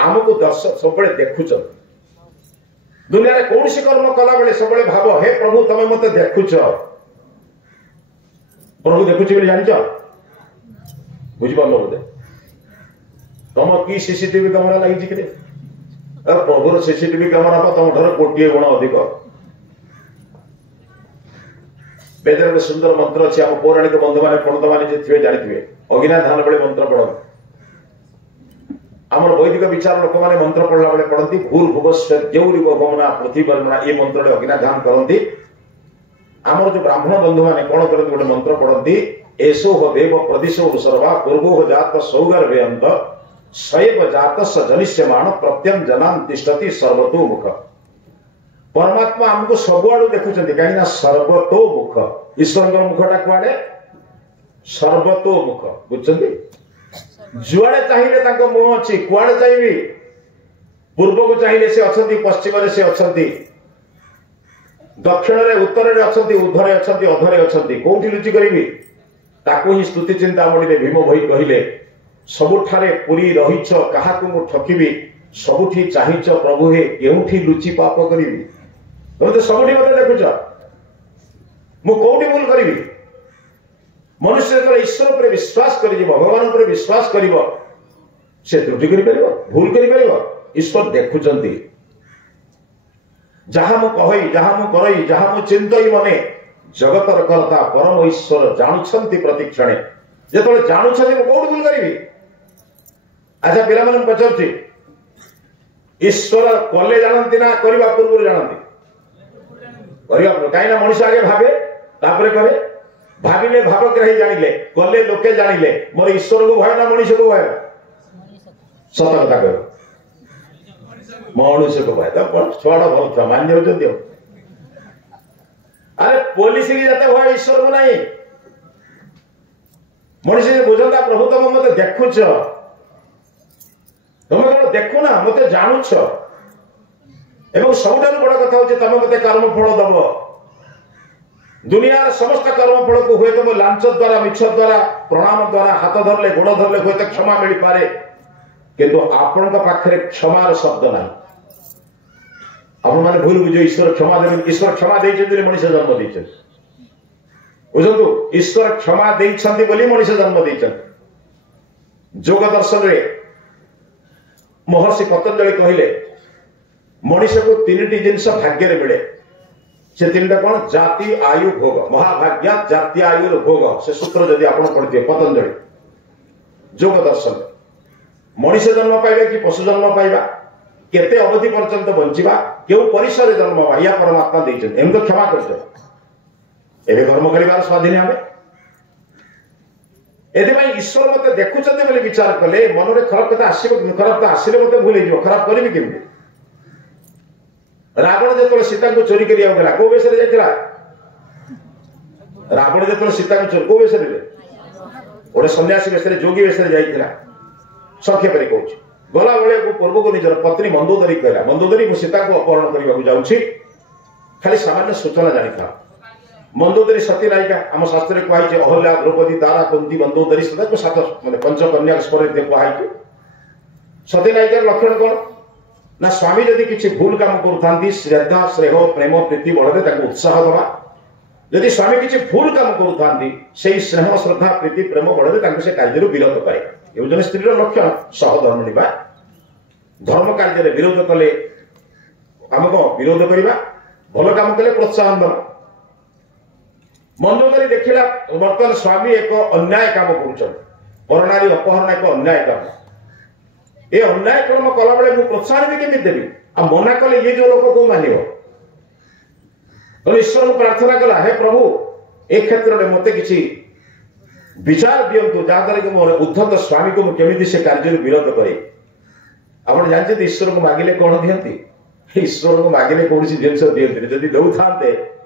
आमको दर्शक सब देखुच दुनिया रे कौन सी कर्म कला बेले सब भाव हे प्रभु तमे मते देखुच प्रभु देखुच बोली जानिच बुझ पाल बोधे तुम कि सीसीटीवी कैमेरा लगी कि प्रभुर सीसीटीवी कैमेरा तुम ठार कोटी गुण अधिक वेद गोटे सुंदर मंत्र अच्छी आम पौराणिक बंधु मैंने पंडित मैंने जानी अग्नि धान बेले मंत्र पढ़ते आमर वैदिक विचार लोक मैंने मंत्र पढ़ला बेले पढ़ती भूर भुवस्व द्यौरिव गमना पृथ्वीर्मणा ये मंत्र अग्नि ध्यान करती आमर जो ब्राह्मण बंधु मैंने कौन करते गोटे मंत्र पढ़ती एसो देव प्रदिशो सर्वा पूर्वो जात सौगर्भयंत सैव जात जनिष्यमाण प्रत्यम जनान तिष्ठति सर्वतोमुख परमात्मा हमको सबुआड़ू देखुं कहीं सर्वतोमुख ईश्वर मुखटा कुआड़े सर्वतोमुख बुझे जुआड़े चाहिए मुह अच्छी कुआड़े चाहिए पूर्व को चाहिए से अच्छी पश्चिम से अच्छी दक्षिण रे उत्तर रे अच्छी ऊर्धरे अच्छी अधरे अच्छी कौटी लुचि करी ताकू ही स्तुति चिंतामणि भीम भई कहले सबुठारे पुरी रहीच काहाकू मु ठकिबी सबुठी चाहिच प्रभु हे केउठी लुचि पाप करिबी तमे तो सबुठी मते देखुछ मु कोउठी भूल करिबी मनुष्य तो ईश्वर पर विश्वास करि भगवान पर विश्वास करिवो से त्रुटि करि परिबो भूल करि परिबो ईश्वर देखुचंती जहा मु कहई जहा मु करई जहा मु चिंतई मने जगतर कर्ता परम ईश्वर जानुछंती प्रतिक्षणे जेतले जानुछंती मु कोउठी भूल करिबी अच्छा पिला मन पचारछि ईश्वर कले जानती ना करबा पूर्व जानती करबा कहीं ना मनुष्य आगे भावे तापरे करे भाविले भावग्राही जानिले कले लोके जानिले मोर ईश्वर को भय ना मनुष्य को भय सत कथा कह मनुष्य को भय तो छोड़ भल मान जाओ अरे पुलिस की जाते भय ईश्वर को नहीं मनुष्य बुझंता प्रभु तुम मत देखुच तुम कौन देखु ना मत जानुच एवं सबुठार बड़ कथा हूँ तुम मत कर्म फल दब दुनिया समस्त कर्म फल को हुए तो लांच द्वारा मिछ द्वारा प्रणाम द्वारा हाथ धरले गोड़ धरले हुए तो क्षमा मिल पारे किंतु आपण पाखे क्षमार शब्द ना आपण मैंने भूल बुझे ईश्वर क्षमा दे ईश्वर क्षमा दे मनुष्य जन्म दे बुझु ईश्वर क्षमा दे मनुष्य जन्म दे जोग दर्शन रे महर्षि पतंजलि कहले मनुष्य को तीन जिनस भाग्य मिले से तीनटा कौन जाति आयु भोग महाभाग्य जाति आयु भोग से सूत्र जदि आप पढ़ते पतंजलि जोग दर्शन मनुष्य जन्म पाइबा कि पशु जन्म पाइबा केते अवधि पर्यंत बंचिबा केउ परिसर जन्म या परमात्मा देछन एम तो क्षमा करते एबे कर्म करिवार स्वाधीन हमें एदि ईश्वर मत देखुचंते बोली विचार कले मन रे खराब कथा आसीबो खराब तो आसीले मत भूल हिजो खराब करबी केमि रावण जो सीता को चोरी करिया गला को बेसरे जाइतला रावण जो सीता को चोरी को बेसरे ओडे सन्यासी बेसरे जोगी बेसरे जाइतला संक्षेप रे कहूछ गला बेले को पूर्व को निजर पत्नी मंदोदरी कहला मंदोदरी मु सीता को अपहरण करबा को जाउछि खाली सामान्य सूचना जानि था मंदोदरी सती नायिका आम शास्त्र रे कहै छै अहल्या द्रौपदी तारा कुंती मंदोदरी सदा को सात माने पंच कन्या स्वर रे कहै छै सती नायिका लक्षण कोन ना स्वामी जदि किसी भूल काम करुथांती श्रद्धा स्नेह प्रेम प्रीति बड़े ताको उत्साह दवा जदि स्वामी किसी भूल काम करुथांती से स्नेह श्रद्धा प्रीति प्रेम बड़े ताको से कार्य विरोध करे ये जन स्त्री लक्षण सहधर्म निभा धर्म कार्य विरोध कले आम कौन विरोध करवा भल काम कले प्रोत्साहन दवा मंदोदरी देखिला बर्तमान स्वामी एक अन्याय काम कर परनारी अपहरण एक अन्याय काम ये अन्याय कर्म कला बेले मु प्रोत्साहन भी केमि देबी आ मना कले ये जो लोक को मानियो तो ईश्वर को प्रार्थना कला हे प्रभु एक क्षेत्र में मते किछि विचार दियंतु जादरे को मोर उद्धत स्वामी को केमिति से कार्य विरोध करे आपण जानते ईश्वर को मागिले कोन दियंती ईश्वर को मागिले कोनसी जिंस दियंती जदि दउ थांते